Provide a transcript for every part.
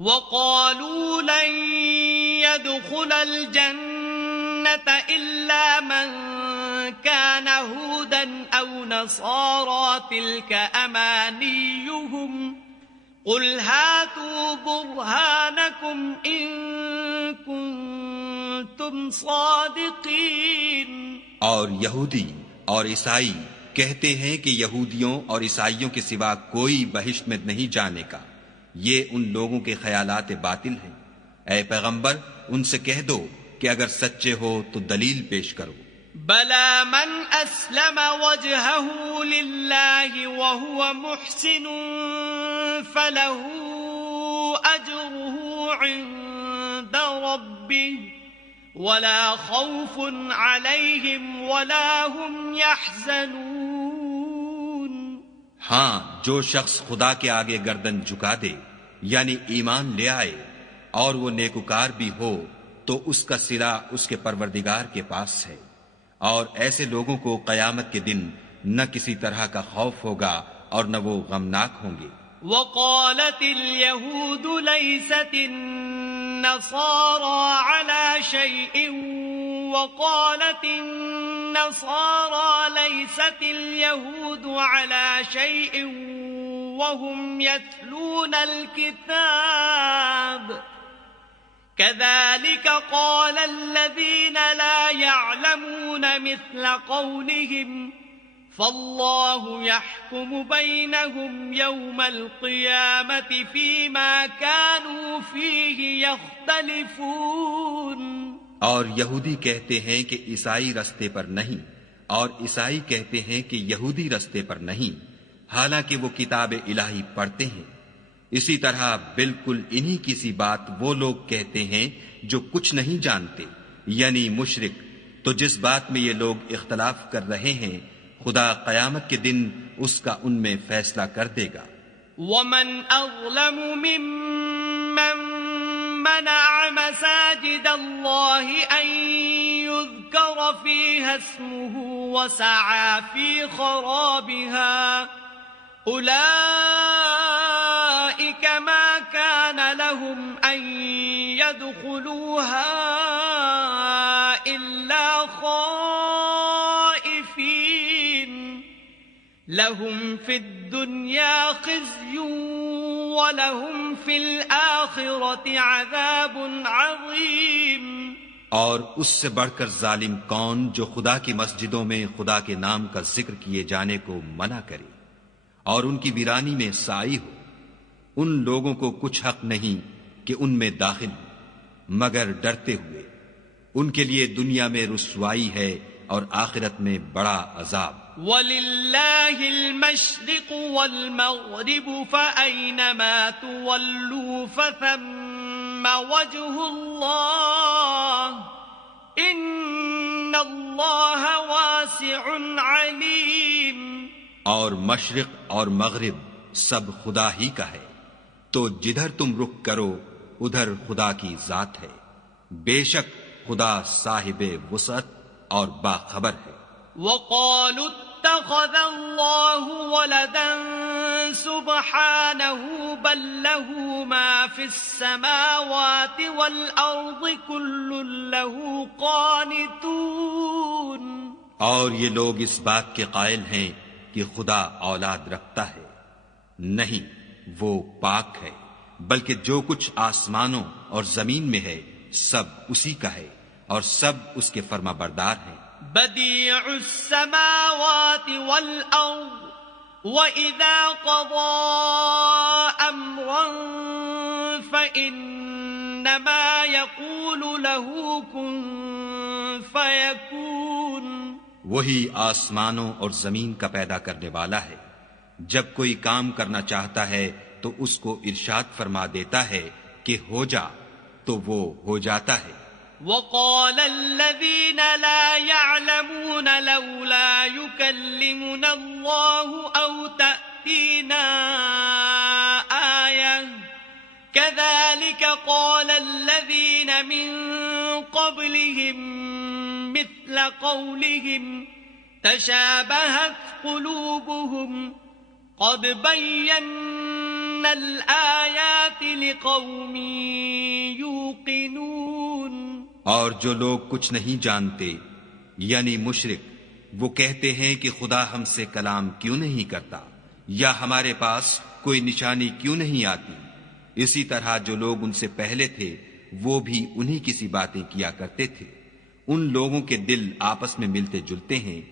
وقالوا لن يدخل الجنة إلا من كان هودا أو نصارى تلك أمانيهم قل هاتوا برهانكم إن كنتم صادقين۔ اور یہودی اور عیسائی کہتے ہیں کہ یہودیوں اور عیسائیوں کے سوا کوئی بہشت میں نہیں جانے کا، یہ ان لوگوں کے خیالات باطل ہیں۔ اے پیغمبر ان سے کہہ دو کہ اگر سچے ہو تو دلیل پیش کرو۔ بلى من أسلم وجهه لله وهو محسن فله أجره عند ربه ولا خوف عليهم ولا هم يحزنون۔ ہاں، جو شخص خدا کے آگے گردن جھکا دے یعنی ایمان لے آئے اور وہ نیکوکار بھی ہو تو اس کا صلہ اس کے پروردگار کے پاس ہے، اور ایسے لوگوں کو قیامت کے دن نہ کسی طرح کا خوف ہوگا اور نہ وہ غمناک ہوں گے۔ وقالت اليهود ليست النصارى على شيء وقالت النصارى ليست اليهود على شيء وهم يتلون الكتاب كذلك قال الذين لا يعلمون مثل قولهم فالله يحكم بينهم يوم القيامة فيما كانوا فيه يختلفون۔ اور یہودی کہتے ہیں کہ عیسائی رستے پر نہیں، اور عیسائی کہتے ہیں کہ یہودی رستے پر نہیں، حالانکہ وہ کتاب الہی پڑھتے ہیں۔ اسی طرح بالکل انہی کی سی بات وہ لوگ کہتے ہیں جو کچھ نہیں جانتے، یعنی مشرک۔ تو جس بات میں یہ لوگ اختلاف کر رہے ہیں خدا قیامت کے دن اس کا ان میں فیصلہ کر دے گا۔ ومن اظلم ممن منع مساجد الله ان يذكر فيها اسمه وسعى في خرابها أولئك ما كان لهم أن يدخلوها إلا خائفين لهم في الدنيا خزي ولهم في الآخرة عذاب عظيم۔ اور اس سے بڑھ کر ظالم کون جو خدا کی مسجدوں میں خدا کے نام کا ذکر کیے جانے کو منع کرے اور ان کی ویرانی میں سائی ہو۔ ان لوگوں کو کچھ حق نہیں کہ ان میں داخل ہو مگر ڈرتے ہوئے، ان کے لیے دنیا میں رسوائی ہے اور آخرت میں بڑا عذاب۔ وَلِلَّهِ الْمَشْرِقُ وَالْمَغْرِبُ فَأَيْنَمَا تُوَلُّوا فَثَمَّ وَجْهُ اللَّهِ إِنَّ اللَّهَ وَاسِعٌ عَلِيمٌ۔ اور مشرق اور مغرب سب خدا ہی کا ہے، تو جدھر تم رخ کرو ادھر خدا کی ذات ہے، بے شک خدا صاحب وسعت اور باخبر ہے۔ وقالوا اتخذ الله ولدا سبحانه بل له ما في السماوات والأرض كل له قانتون۔ اور یہ لوگ اس بات کے قائل ہیں کہ خدا اولاد رکھتا ہے، نہیں، وہ پاک ہے، بلکہ جو کچھ آسمانوں اور زمین میں ہے سب اسی کا ہے اور سب اس کے فرما بردار ہیں۔ بدیع السماوات والارض واذا قضى امرا فانما يقول له كن فيكون۔ وہی آسمانوں اور زمین کا پیدا کرنے والا ہے، جب کوئی کام کرنا چاہتا ہے تو اس کو ارشاد فرما دیتا ہے کہ ہو جا، تو وہ ہو جاتا ہے۔ وقال الذين لا يعلمون لولا يكلمنا الله أو تأتينا آية كذلك قال الذين من قبلهم مثل قولهم تشابهت قلوبهم قد بينا الآيات الآيات لقوم يوقنون. اور جو لوگ کچھ نہیں جانتے یعنی مشرک، وہ کہتے ہیں کہ خدا ہم سے کلام کیوں نہیں کرتا یا ہمارے پاس کوئی نشانی کیوں نہیں آتی. اسی طرح جو لوگ ان سے پہلے تھے وہ بھی انہی کسی باتیں کیا کرتے تھے. ان لوگوں کے دل آپس میں ملتے جلتے ہیں.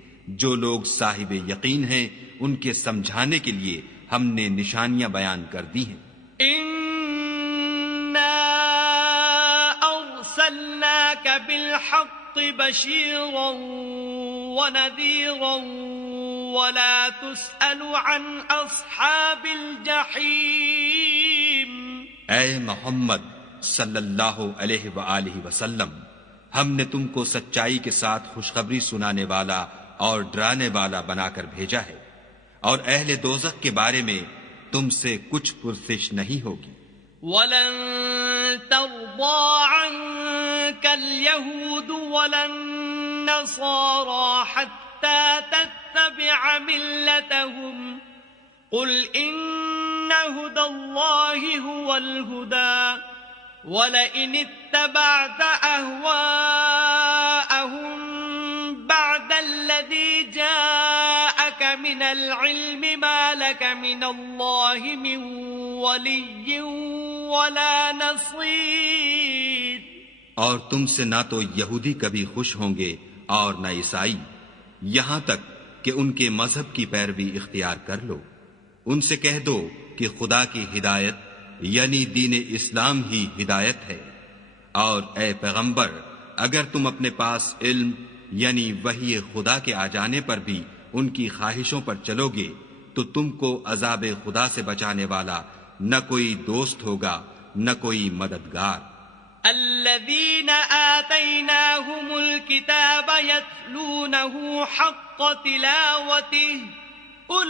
جو لوگ صاحب یقین ہیں ان کے سمجھانے کے لیے ہم نے نشانیاں بیان کر دی ہیں. أرسلناك بالحق بشيرا ونذيرا ولا تسأل عن أصحاب الجحيم. اے محمد صلی اللہ علیہ وآلہ وسلم، ہم نے تم کو سچائی کے ساتھ خوشخبری سنانے والا اور ڈرانے والا بنا کر بھیجا ہے، اور اہل دوزخ کے بارے میں تم سے کچھ پرسش نہیں ہوگی. وَلَن تَرْضَىٰ عَنكَ الْيَهُودُ وَلَا النَّصَارَىٰ حَتَّىٰ تَتَّبِعَ مِلَّتَهُمْ قُلْ إِنَّ هُدَى اللَّهِ هُوَ الْهُدَىٰ وَلَئِنِ اتَّبَعْتَ أَهْوَاءَهُم بَعْدَ الَّذِي جَاءَكَ مِنَ الْعِلْمِ مَا لَكَ مِنَ اللَّهِ مِن وَلِيٍّ وَلَا نَصِيرٍ. اور تم سے نہ تو یہودی کبھی خوش ہوں گے اور نہ عیسائی، یہاں تک کہ ان کے مذہب کی پیروی اختیار کر لو. ان سے کہہ دو کہ خدا کی ہدایت یعنی دین اسلام ہی ہدایت ہے. اور اے پیغمبر، اگر تم اپنے پاس علم یعنی وحی خدا کے آ جانے پر بھی ان کی خواہشوں پر چلو گے تو تم کو عذاب خدا سے بچانے والا نہ کوئی دوست ہوگا نہ کوئی مددگار. الذين آتيناهم الكتاب يتلونه حق تلاوته أولئك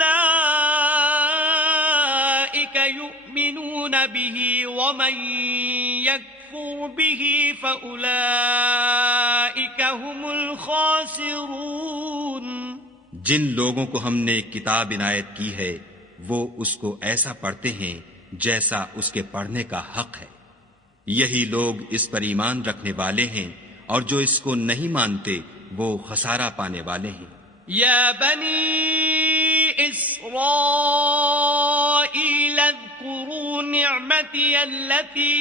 يؤمنون به ومن يكفر به فأولئك هم الخاسرون. جن لوگوں کو ہم نے کتاب عنایت کی ہے وہ اس کو ایسا پڑھتے ہیں جیسا اس کے پڑھنے کا حق ہے. یہی لوگ اس پر ایمان رکھنے والے ہیں، اور جو اس کو نہیں مانتے وہ خسارہ پانے والے ہیں. یا بنی اسرائیل اذکروا نعمتی التي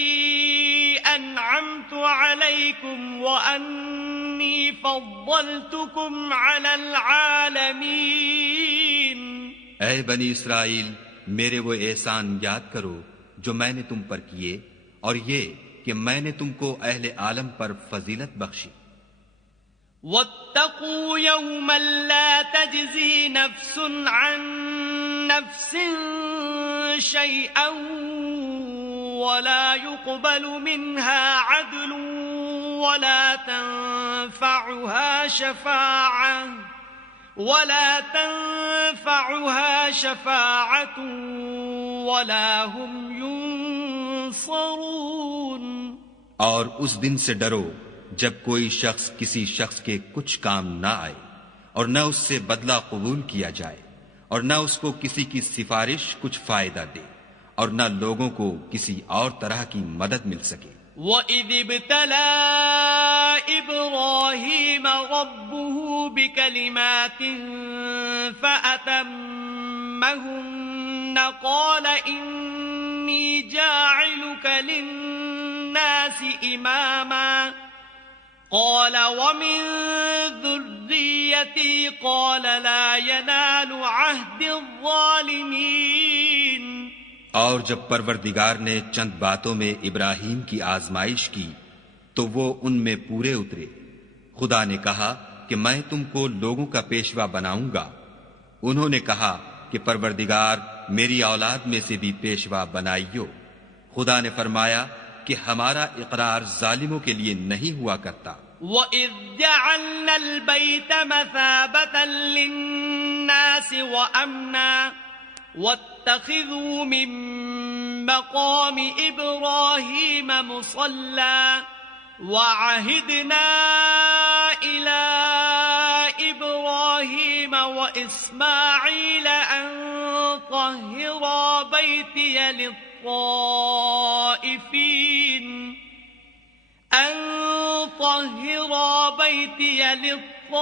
انعمت علیکم وانی فضلتکم علی العالمین. اے بنی اسرائیل، میرے وہ احسان یاد کرو جو میں نے تم پر کیے، اور یہ کہ میں نے تم کو اہل عالم پر فضیلت بخشی. واتقوا يوما لا تجزي نفس عن نفس شيئا ولا يقبل منها عدل ولا تنفعها شفاعة ولا هم ينصرون. اور اس دن سے ڈرو جب کوئی شخص کسی شخص کے کچھ کام نہ آئے، اور نہ اس سے بدلہ قبول کیا جائے، اور نہ اس کو کسی کی سفارش کچھ فائدہ دے، اور نہ لوگوں کو کسی اور طرح کی مدد مل سکے. وَإِذِ ابْتَلَىٰ إِبْرَاهِيمَ رَبُّهُ بِكَلِمَاتٍ فَأَتَمَّهُنَّ قَالَ إِنِّي جَاعِلُكَ لِلنَّاسِ إِمَامًا قَالَ وَمِن ذُرِّيَّتِي قَالَ لَا يَنَالُ عَهْدِ الظَّالِمِينَ. اور جب پروردگار نے چند باتوں میں ابراہیم کی آزمائش کی تو وہ ان میں پورے اترے. خدا نے کہا کہ میں تم کو لوگوں کا پیشوا بناؤں گا. انہوں نے کہا کہ پروردگار میری اولاد میں سے بھی پیشوا بنائیو. خدا نے فرمایا کہ ہمارا اقرار ظالموں کے لیے نہیں ہوا کرتا. وَإِذْ جَعَلْنَا الْبَيْتَ مَثَابَةً لِلنَّاسِ وَأَمْنًا وَاتَّخِذُوا مِن مَّقَامِ إِبْرَاهِيمَ مُصَلًّى وَعَهِدْنَا إِلَىٰ إِبْرَاهِيمَ وَإِسْمَاعِيلَ أَن طهرا بيتي للطائفين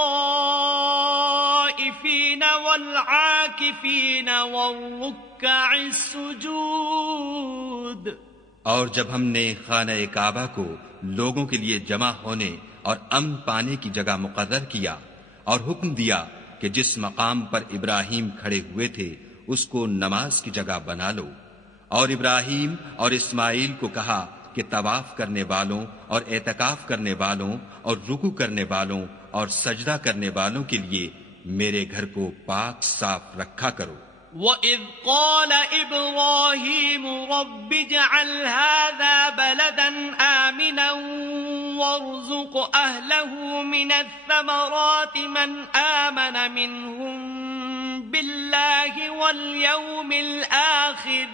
والعاكفين والركع السجود. اور جب ہم نے خانہ کعبہ کو لوگوں کے لیے جمع ہونے اور امن پانے کی جگہ مقرر کیا اور حکم دیا کہ جس مقام پر ابراہیم کھڑے ہوئے تھے اس کو نماز کی جگہ بنا لو، اور ابراہیم اور اسماعیل کو کہا کہ طواف کرنے والوں اور اعتکاف کرنے والوں اور رکوع کرنے والوں اور سجدہ کرنے والوں کے لیے میرے گھر کو پاک صاف رکھا کرو. وَإِذْ قَالَ إِبْرَاهِيمُ رَبِّ اجْعَلْ هَذَا بَلَدًا آمِنًا وَارْزُقْ أَهْلَهُ مِنَ الثَّمَرَاتِ مَنْ آمَنَ مِنْهُمْ بِاللَّهِ وَالْيَوْمِ الْآخِرِ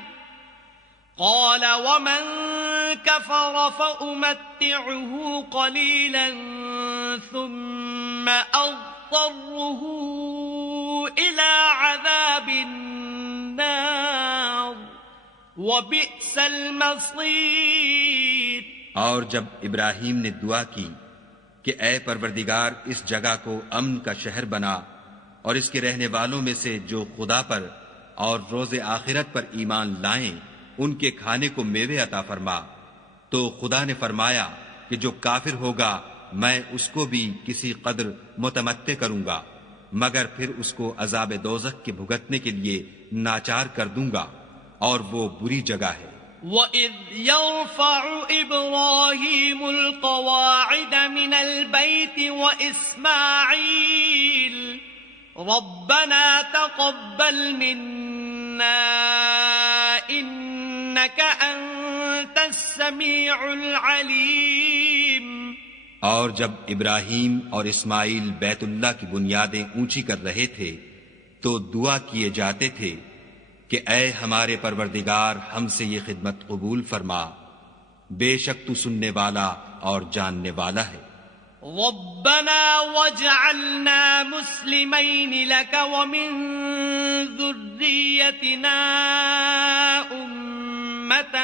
قَالَ وَمَنْ كَفَرَ فَأُمَتِّعُهُ قَلِيلًا ثُمَّ أَضْطَرُّهُ إِلَى عَذَابِ النَّارِ وَبِئْسَ الْمَصِيرُ. اور جب ابراہیم نے دعا کی کہ اے پروردگار اس جگہ کو امن کا شہر بنا اور اس کے رہنے والوں میں سے جو خدا پر اور روز آخرت پر ایمان لائیں ان کے کھانے کو میوے عطا فرما، تو خدا نے فرمایا کہ جو کافر ہوگا میں اس کو بھی کسی قدر متمتع کروں گا، مگر پھر اس کو عذاب دوزخ کے بھگتنے کے لیے ناچار کر دوں گا، اور وہ بری جگہ ہے. وَإِذْ يَرْفَعُ إِبْرَاهِيمُ الْقَوَاعِدَ مِنَ الْبَيْتِ وَإِسْمَاعِيلُ رَبَّنَا تَقَبَّلْ مِنَّا إِنَّكَ أَنْتَ السَّمِيعُ الْعَلِيمُ. اور جب ابراہیم اور اسماعیل بیت اللہ کی بنیادیں اونچی کر رہے تھے تو دعا کیے جاتے تھے کہ اے ہمارے پروردگار ہم سے یہ خدمت قبول فرما، بے شک تو سننے والا اور جاننے والا ہے. ربنا واجعلنا مسلمين لك ومن ذريتنا أمة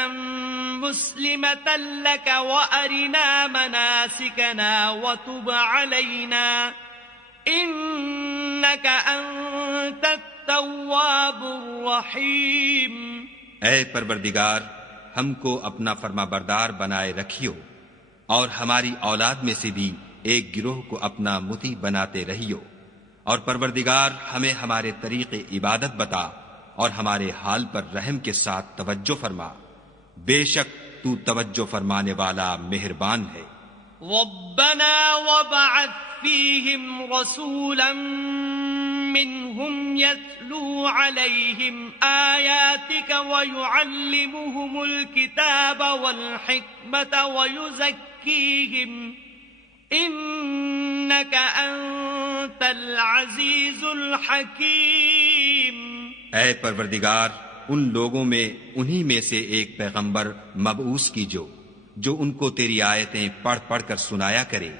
مسلمة لك وأرنا مناسكنا وتب علينا إنك أنت التواب الرحيم. اے پروردگار ہم کو اپنا فرما بردار بنائے رکھیو اور ہماری اولاد میں سے بھی ایک گروہ کو اپنا مطیع بناتے رہیو، اور پروردگار ہمیں ہمارے طریق عبادت بتا اور ہمارے حال پر رحم کے ساتھ توجہ فرما، بے شک تو توجہ فرمانے والا مہربان ہے. ربنا وابعث فيهم رسولا منهم يتلو عليهم آياتك ويعلمهم الكتاب والحكمة ويزكيهم إنك أنت العزيز الحكيم. اے پروردگار ان لوگوں میں انہی میں سے ایک پیغمبر مبعوث کیجو جو ان کو تیری آیتیں پڑھ پڑھ کر سنایا کرے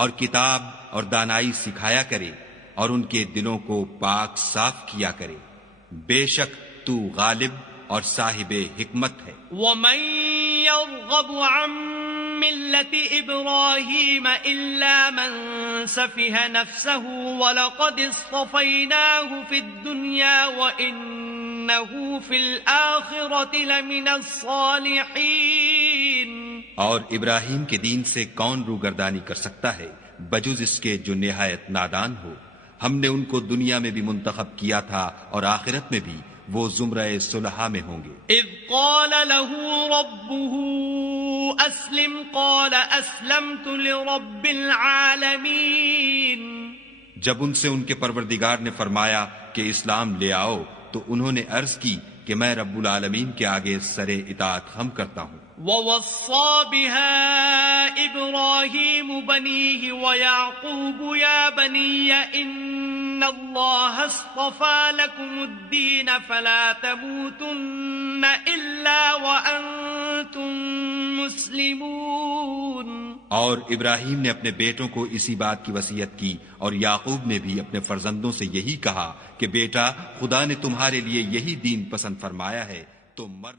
اور کتاب اور دانائی سکھایا کرے اور ان کے دلوں کو پاک صاف کیا کرے، بے شک تو غالب اور صاحب حکمت ہے. وَمَن يَرْغَبُ عَن مِّلَّةِ إِبْرَاهِيمَ إِلَّا مَن سَفِهَ نَفْسَهُ وَلَقَدِ اصْطَفَيْنَاهُ فِي الدُّنْيَا وَإِنَّهُ فِي الْآخِرَةِ لَمِنَ الصَّالِحِينَ. اور ابراہیم کے دین سے کون روگردانی کر سکتا ہے بجز اس کے جو نہایت نادان ہو. ہم نے ان کو دنیا میں بھی منتخب کیا تھا اور آخرت میں بھی وہ زمرہ صلحاء میں ہوں گے. اذ قال له ربه اسلم قال اسلمت لرب العالمین. جب ان سے ان کے پروردگار نے فرمایا کہ اسلام لے آؤ تو انہوں نے عرض کی کہ میں رب العالمین کے آگے سر اطاعت خم کرتا ہوں. وَوَصَّى بِهَا إِبْرَاهِيمُ بَنِيهِ وَيَعْقُوبُ يَا بَنِيَّ إِنَّ اللَّهَ اصْطَفَى لَكُمُ الدِّينَ فَلَا تَمُوتُنَّ إِلَّا وَأَنْتُمْ مُسْلِمُونَ. اور ابراہیم نے اپنے بیٹوں کو اسی بات کی وصیت کی، اور یعقوب نے بھی اپنے فرزندوں سے یہی کہا کہ بیٹا، خدا نے تمہارے لیے یہی دین پسند فرمایا ہے، تم